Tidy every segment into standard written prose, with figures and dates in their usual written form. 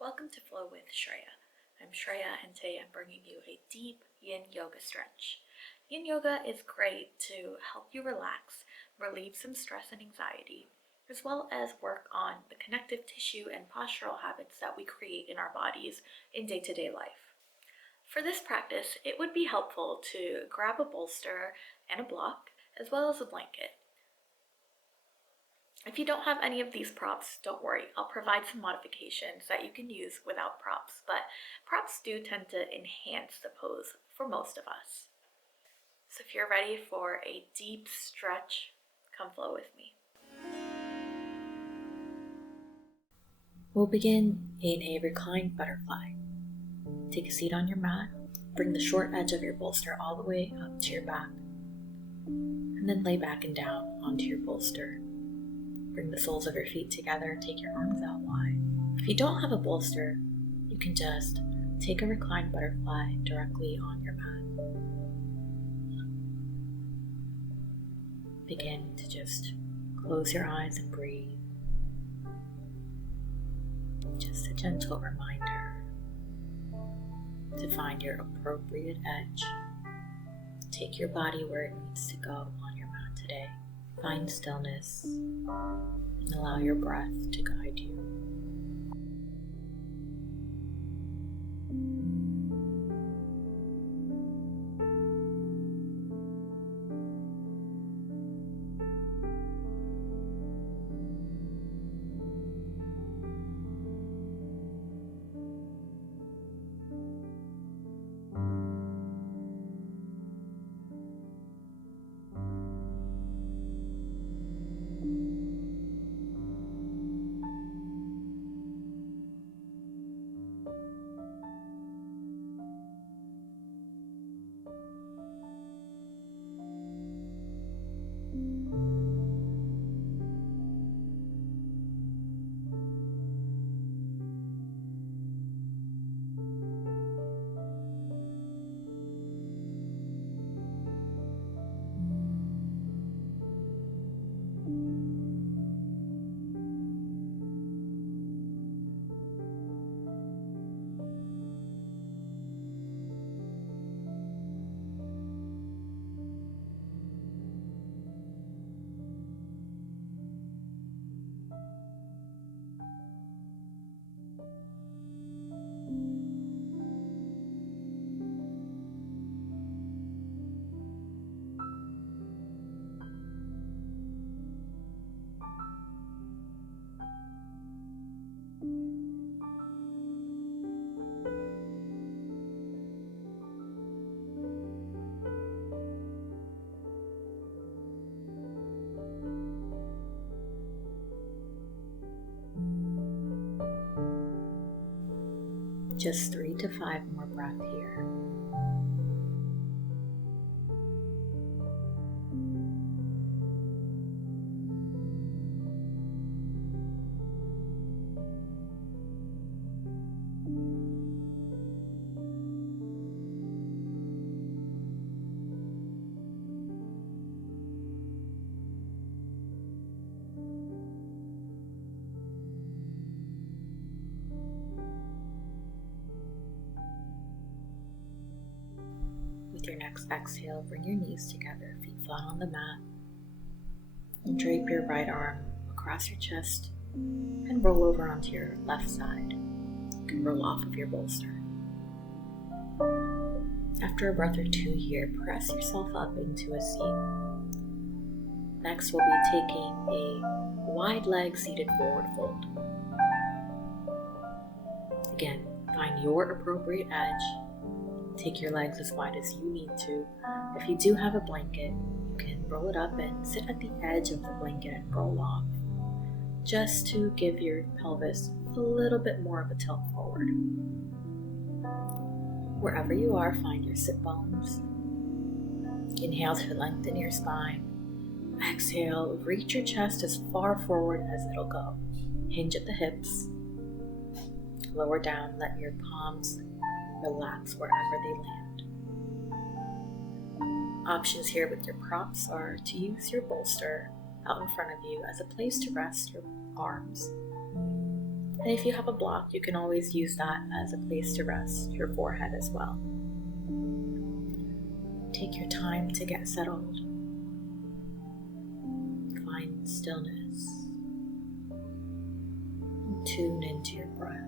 Welcome to Flow with Shreya. I'm Shreya and today I'm bringing you a deep yin yoga stretch. Yin yoga is great to help you relax, relieve some stress and anxiety, as well as work on the connective tissue and postural habits that we create in our bodies in day-to-day life. For this practice, it would be helpful to grab a bolster and a block, as well as a blanket. If you don't have any of these props, don't worry, I'll provide some modifications that you can use without props, but props do tend to enhance the pose for most of us. So if you're ready for a deep stretch, come flow with me. We'll begin in a reclined butterfly. Take a seat on your mat, bring the short edge of your bolster all the way up to your back, and then lay back and down onto your bolster. Bring the soles of your feet together, take your arms out wide. If you don't have a bolster, you can just take a reclined butterfly directly on your mat. Begin to just close your eyes and breathe. Just a gentle reminder to find your appropriate edge. Take your body where it needs to go on your mat today. Find stillness and allow your breath to guide you. Just 3 to 5 more breaths here. With your next exhale, bring your knees together, feet flat on the mat, and drape your right arm across your chest and roll over onto your left side. You can roll off of your bolster. After a breath or two here, press yourself up into a seat. Next, we'll be taking a wide leg seated forward fold. Again, find your appropriate edge. Take your legs as wide as you need to. If you do have a blanket, you can roll it up and sit at the edge of the blanket and roll off, just to give your pelvis a little bit more of a tilt forward. Wherever you are, find your sit bones. Inhale to lengthen your spine. Exhale, reach your chest as far forward as it'll go. Hinge at the hips. Lower down, let your palms relax wherever they land. Options here with your props are to use your bolster out in front of you as a place to rest your arms, And if you have a block, you can always use that as a place to rest your forehead as well. Take your time to get settled. Find stillness. And tune into your breath.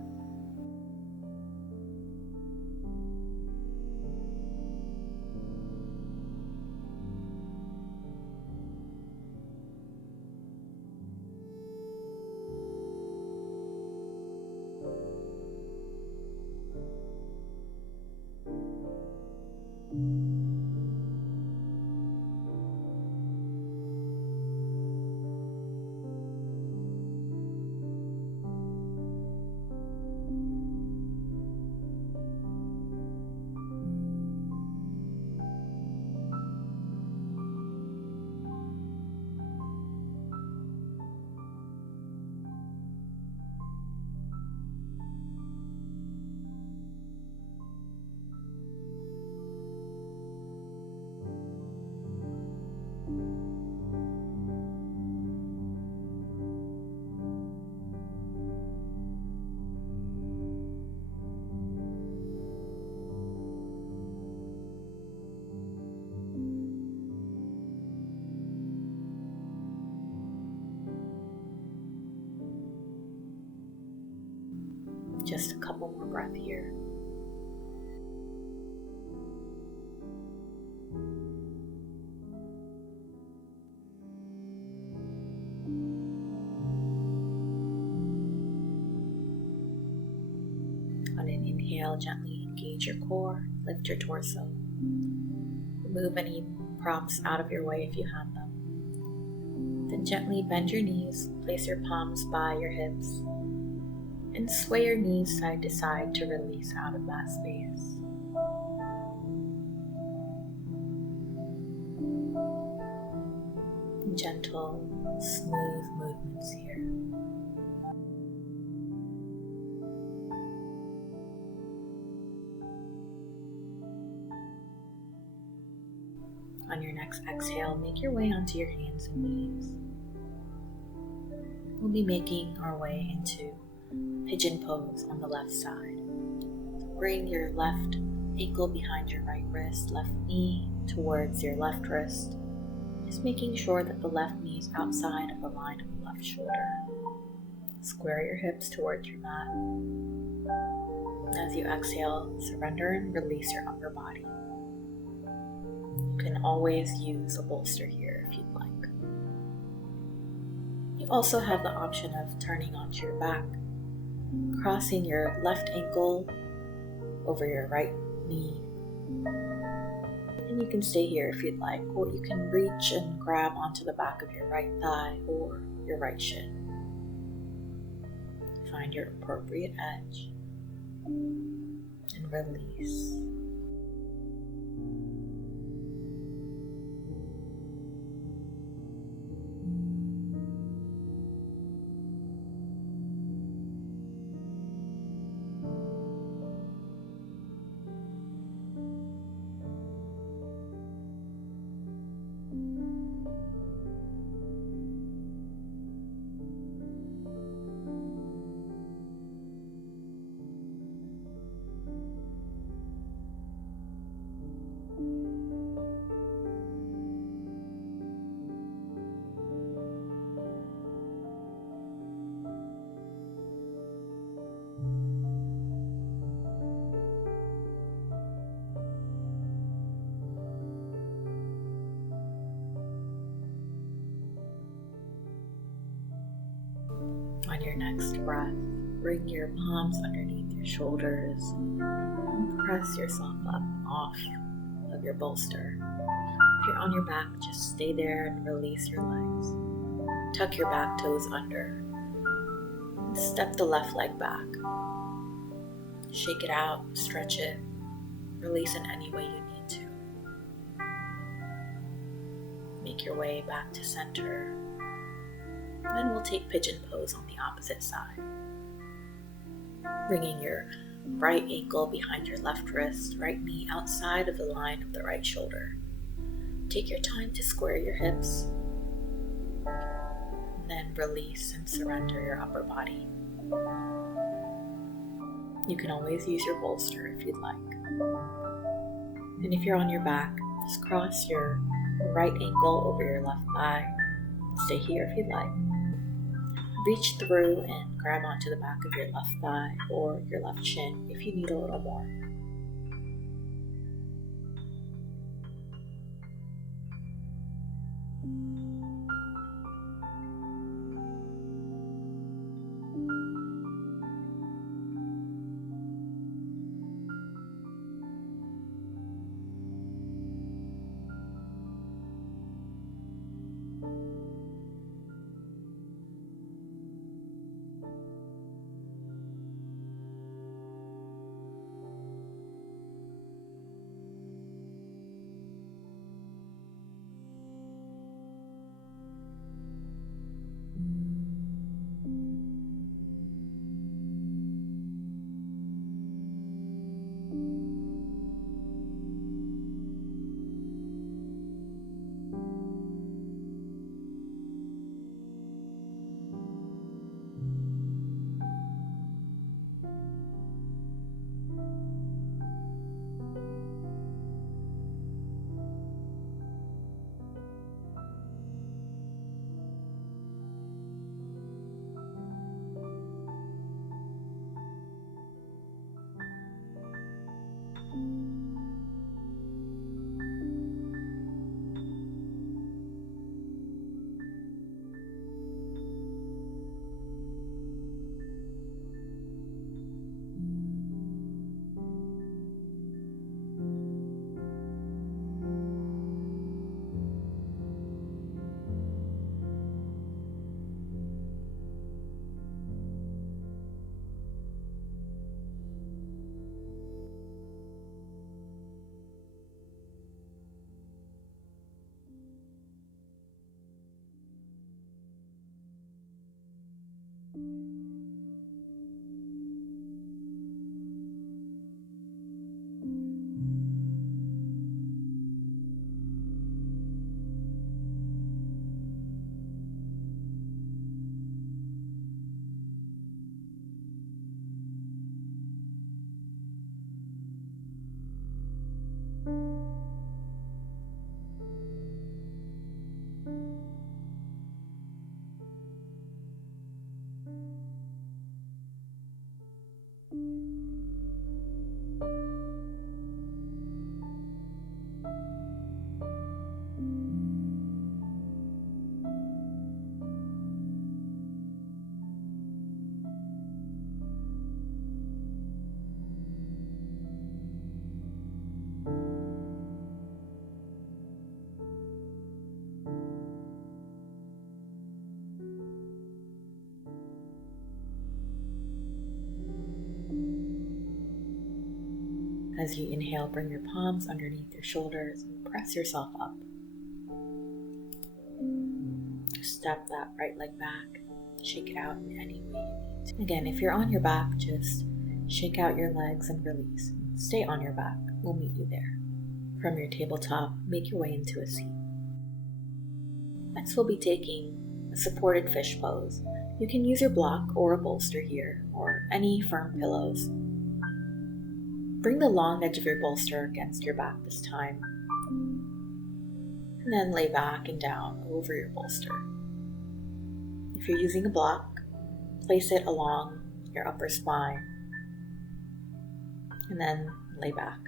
Just a couple more breaths here. On an inhale, gently engage your core, lift your torso. Remove any props out of your way if you have them. Then gently bend your knees, place your palms by your hips, and sway your knees side to side to release out of that space. Gentle, smooth movements here. On your next exhale, make your way onto your hands and knees. We'll be making our way into Pigeon Pose on the left side. Bring your left ankle behind your right wrist, left knee towards your left wrist. Just making sure that the left knee is outside of the line of the left shoulder. Square your hips towards your mat. As you exhale, surrender and release your upper body. You can always use a bolster here if you'd like. You also have the option of turning onto your back, crossing your left ankle over your right knee. And you can stay here if you'd like, or you can reach and grab onto the back of your right thigh or your right shin. Find your appropriate edge and release. On your next breath, bring your palms underneath your shoulders and press yourself up off of your bolster. If you're on your back, just stay there and release your legs. Tuck your back toes under. And step the left leg back. Shake it out, stretch it, release in any way you need to. Make your way back to center. Then we'll take Pigeon Pose on the opposite side. Bringing your right ankle behind your left wrist, right knee outside of the line of the right shoulder. Take your time to square your hips. And then release and surrender your upper body. You can always use your bolster if you'd like. And if you're on your back, just cross your right ankle over your left thigh. Stay here if you'd like. Reach through and grab onto the back of your left thigh or your left shin if you need a little more. As you inhale, bring your palms underneath your shoulders and press yourself up. Step that right leg back, shake it out in any way you need to. Again, if you're on your back, just shake out your legs and release. Stay on your back, we'll meet you there. From your tabletop, make your way into a seat. Next, we'll be taking a supported fish pose. You can use your block or a bolster here, or any firm pillows. Bring the long edge of your bolster against your back this time, and then lay back and down over your bolster. If you're using a block, place it along your upper spine, and then lay back.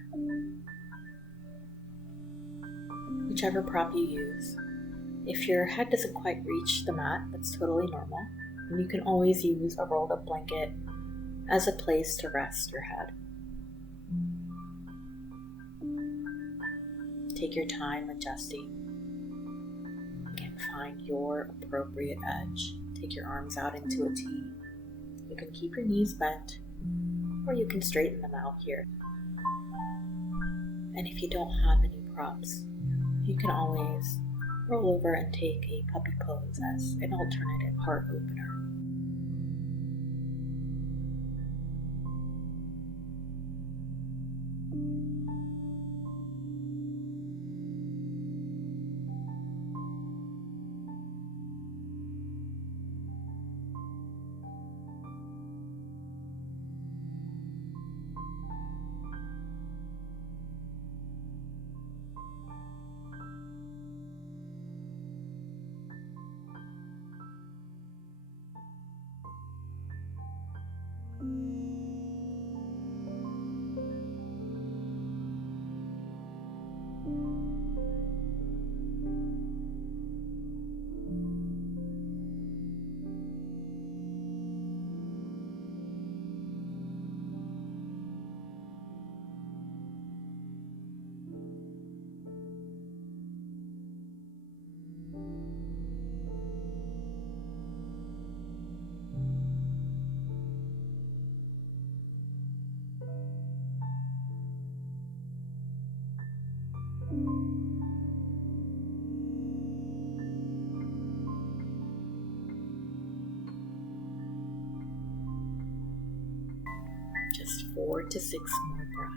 Whichever prop you use. If your head doesn't quite reach the mat, that's totally normal, and you can always use a rolled up blanket as a place to rest your head. Take your time adjusting. Again, find your appropriate edge. Take your arms out into a T. You can keep your knees bent, or you can straighten them out here. And if you don't have any props, you can always roll over and take a puppy pose as an alternative heart opener. Just 4 to 6 more breaths.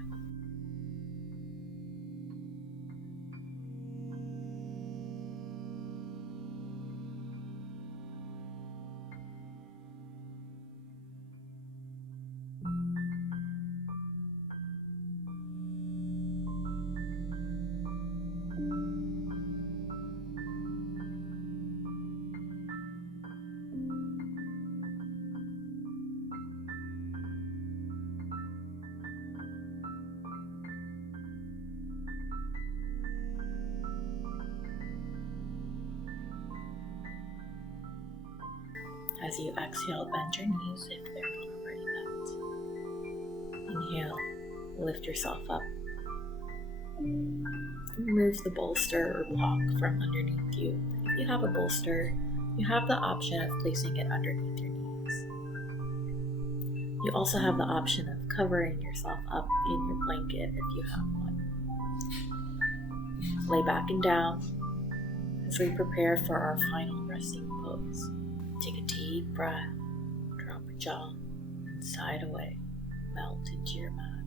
As you exhale, bend your knees if they're not already bent. Inhale, lift yourself up. Remove the bolster or block from underneath you. If you have a bolster, you have the option of placing it underneath your knees. You also have the option of covering yourself up in your blanket if you have one. Lay back and down as we prepare for our final resting pose. Take a deep breath, drop your jaw, and side away. Melt into your mat.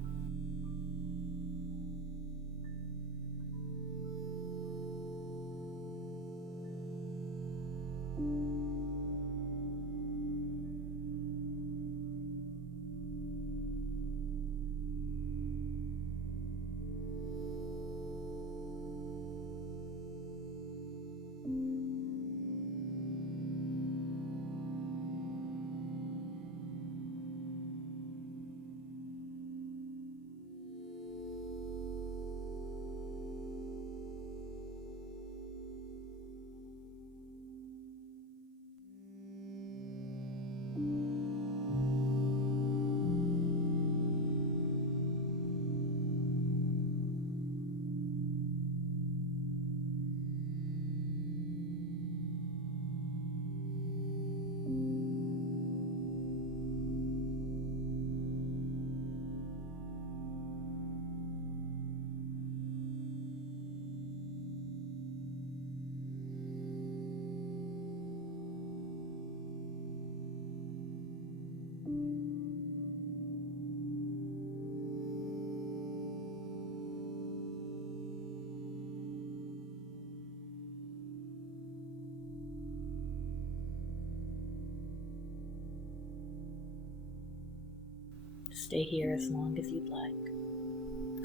Stay here as long as you'd like.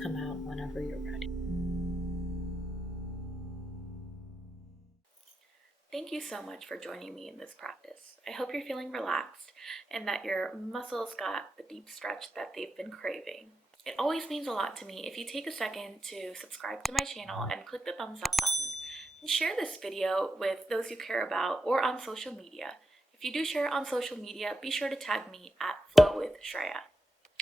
Come out whenever you're ready. Thank you so much for joining me in this practice. I hope you're feeling relaxed and that your muscles got the deep stretch that they've been craving. It always means a lot to me if you take a second to subscribe to my channel and click the thumbs up button. And share this video with those you care about or on social media. If you do share it on social media, be sure to tag me at Flow with Shreya.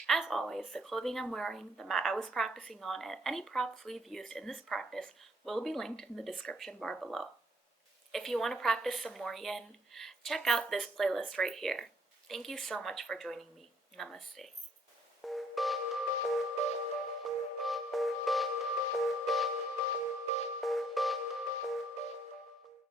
As always, the clothing I'm wearing, the mat I was practicing on, and any props we've used in this practice will be linked in the description bar below. If you want to practice some more yin, check out this playlist right here. Thank you so much for joining me. Namaste.